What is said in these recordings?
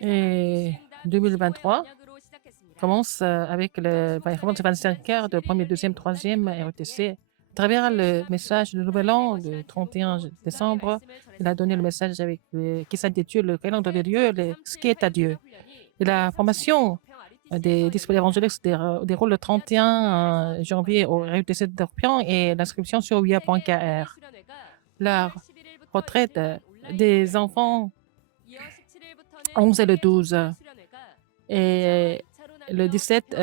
Et 2023 commence avec le 25 heures de premier, deuxième, troisième RETC. À travers le message du Nouvel An, le 31 décembre, il a donné le message qui s'intitule Le calendrier de Dieu, ce qui est à Dieu. Et la formation des disciples évangéliques se déroule le 31 janvier au RUTC de Dorpion et l'inscription sur wia.kr. La retraite des enfants 11 et le 12 et le 17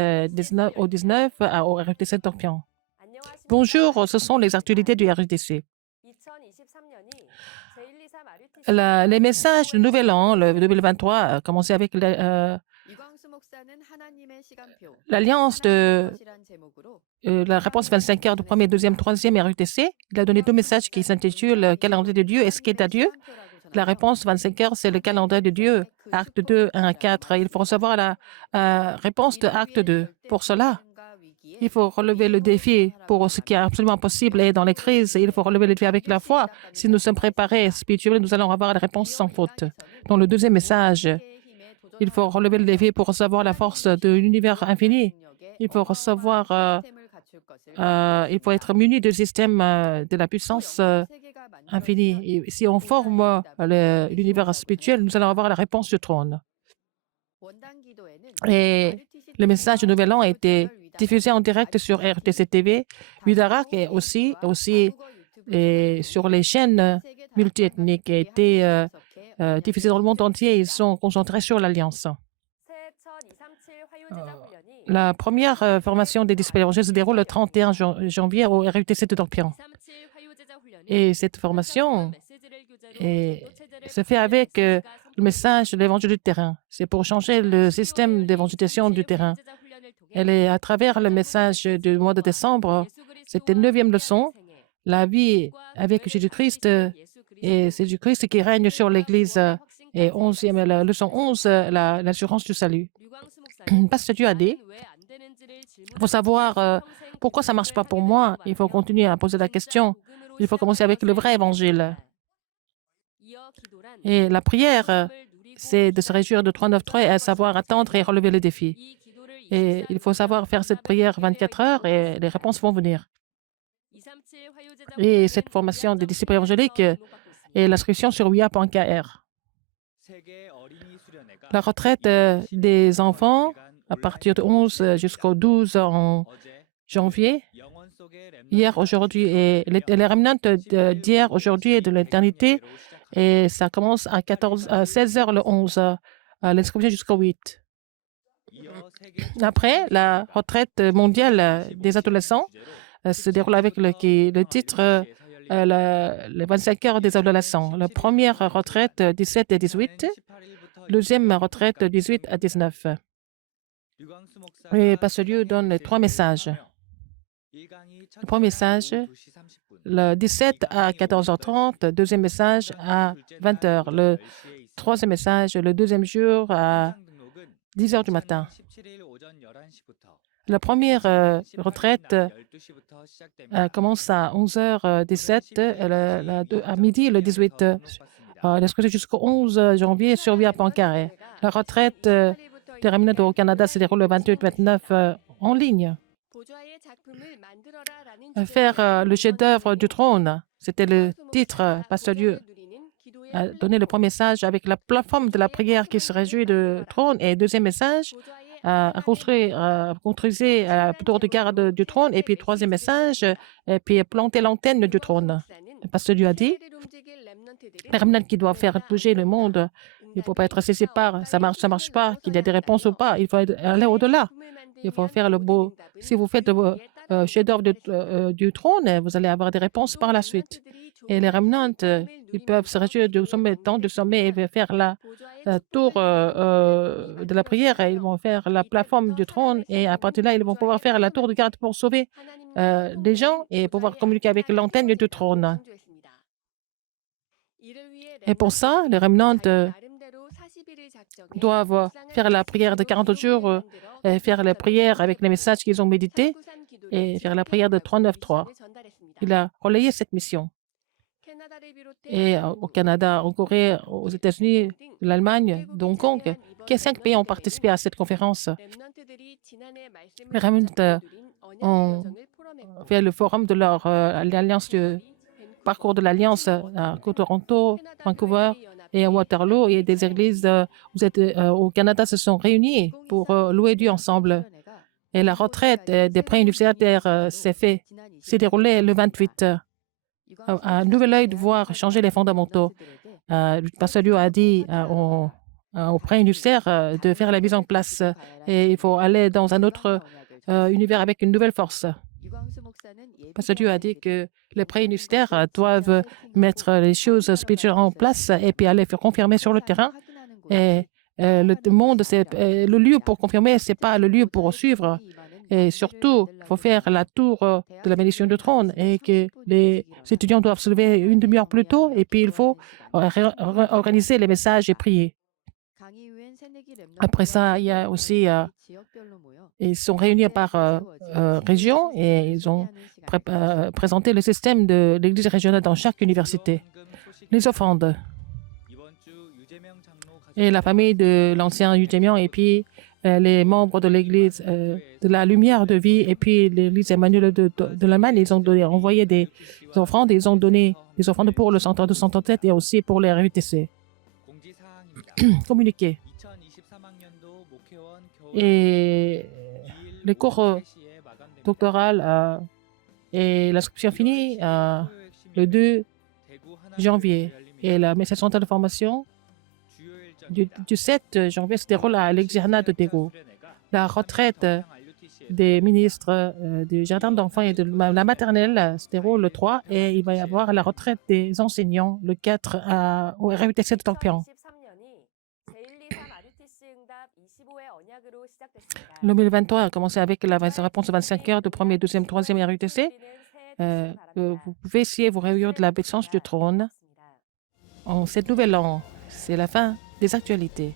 au 19 au RUTC de Dorpion. Bonjour, ce sont les actualités du RUTC. Les messages du Nouvel An, le 2023, a commencé avec l'alliance de la réponse 25 heures du premier, deuxième, troisième RUTC. Il a donné deux messages qui s'intitulent Le calendrier de Dieu et ce qui est à Dieu. La réponse 25 heures, c'est le calendrier de Dieu, acte 2, 1 à 4. Il faut recevoir la réponse de acte 2. Pour cela, il faut relever le défi pour ce qui est absolument possible et dans les crises. Il faut relever le défi avec la foi. Si nous sommes préparés spirituellement, nous allons avoir la réponse sans faute. Dans le deuxième message, il faut relever le défi pour recevoir la force de l'univers infini. Il faut il faut être muni du système de la puissance infinie. Et si on forme l'univers spirituel, nous allons avoir la réponse du trône. Et le message du Nouvel An a été diffusé en direct sur RTC TV, Udarak et aussi et sur les chaînes multiethniques qui a été diffusé dans le monde entier. Ils sont concentrés sur l'Alliance. La première formation des disciples évangéliques se déroule le 31 janvier au RUTC de Dorpion. Et cette formation se fait avec le message de l'évangile du terrain. C'est pour changer le système d'évangélisation du terrain. Elle est à travers le message du mois de décembre. C'était la 9e leçon, la vie avec Jésus-Christ et c'est Jésus-Christ qui règne sur l'Église. Et 11e, la leçon 11, l'assurance du salut. Pasteur Dieu a dit, il faut savoir pourquoi ça ne marche pas pour moi. Il faut continuer à poser la question. Il faut commencer avec le vrai évangile. Et la prière, c'est de se réjouir de 393 et à savoir attendre et relever le défi. Et il faut savoir faire cette prière 24 heures et les réponses vont venir. Et cette formation des disciples évangéliques est l'inscription sur wia.kr. La retraite des enfants à partir de 11 jusqu'au 12 en janvier, hier, aujourd'hui, et les remnants d'hier, aujourd'hui et de l'éternité, et ça commence à 16 heures le 11, l'inscription jusqu'au 8. Après, la retraite mondiale des adolescents se déroule avec le titre les 25 heures des adolescents. La première retraite 17 et 18, deuxième retraite 18 à 19. Et Pasteur Liu donne les trois messages. Le premier message, le 17 à 14h30, deuxième message à 20h, le troisième message, le deuxième jour à 10h du matin. La première retraite commence à 11h17, à midi le 18, jusqu'au 11 janvier sur wia.kr. La retraite des remnants au Canada se déroule le 28-29 en ligne. Faire le chef-d'œuvre du trône, c'était le titre. Pasteur Dieu a donné le premier message avec la plateforme de la prière qui se réjouit du trône. Et deuxième message, construisez autour de garde du trône. Et puis troisième message, et puis planter l'antenne du trône. Pasteur Dieu a dit, les remnants qui doivent faire bouger le monde, il ne faut pas être cessé par ça marche pas, qu'il y a des réponses ou pas. Il faut aller au-delà. Il faut faire le beau. Si vous faites le chef-d'œuvre du trône, vous allez avoir des réponses par la suite. Et les remnants, ils peuvent se réjouir du sommet, tant du sommet, et faire la tour de la prière, et ils vont faire la plateforme du trône, et à partir de là, ils vont pouvoir faire la tour de garde pour sauver des gens et pouvoir communiquer avec l'antenne du trône. Et pour ça, les remnants doivent faire la prière de 40 jours, faire la prière avec les messages qu'ils ont médités et faire la prière de 393. Il a relayé cette mission. et au Canada, en Corée, aux États-Unis, l'Allemagne, de Hong Kong. Que 5 pays ont participé à cette conférence. Les remnants ont fait le forum de leur alliance, du parcours de l'Alliance à Toronto, Vancouver et à Waterloo. Et des églises au Canada se sont réunies pour louer Dieu ensemble. Et la retraite des pré-universitaires s'est déroulée le 28. À un nouvel œil de voir changer les fondamentaux. Le pasteur Liu a dit aux pré-universitaires de faire la mise en place et il faut aller dans un autre univers avec une nouvelle force. Pasteur Liu a dit que les pré-universitaires doivent mettre les choses spirituelles en place et puis aller faire confirmer sur le terrain. Et le monde, c'est le lieu pour confirmer, ce n'est pas le lieu pour suivre. Et surtout, il faut faire la tour de la bénédiction du trône et que les étudiants doivent se lever une demi-heure plus tôt et puis il faut organiser les messages et prier. Après ça, il y a aussi, ils sont réunis par région et ils ont présenté le système de l'Église régionale dans chaque université. Les offrandes. Et la famille de l'ancien Yu Jae-myung et puis les membres de l'Église de la lumière de vie et puis l'Église Emmanuel de l'Allemagne, ils ont envoyé des offrandes, ils ont donné des offrandes pour le centre de santé tête et aussi pour les RUTC. Communiquer. Et les cours doctorales et l'inscription finie le 2 janvier. Et la message centrale de formation du 7 janvier se déroule à l'externat de Daegu. La retraite des ministres du jardin d'enfants et de la maternelle se déroule le 3 et il va y avoir la retraite des enseignants le 4 au RUTC de Tokyo. Le 2023 a commencé avec la réponse de 25 heures de premier, deuxième, troisième RUTC. Vous pouvez essayer vous réunir de la puissance du trône. En cette nouvelle an, c'est la fin des actualités.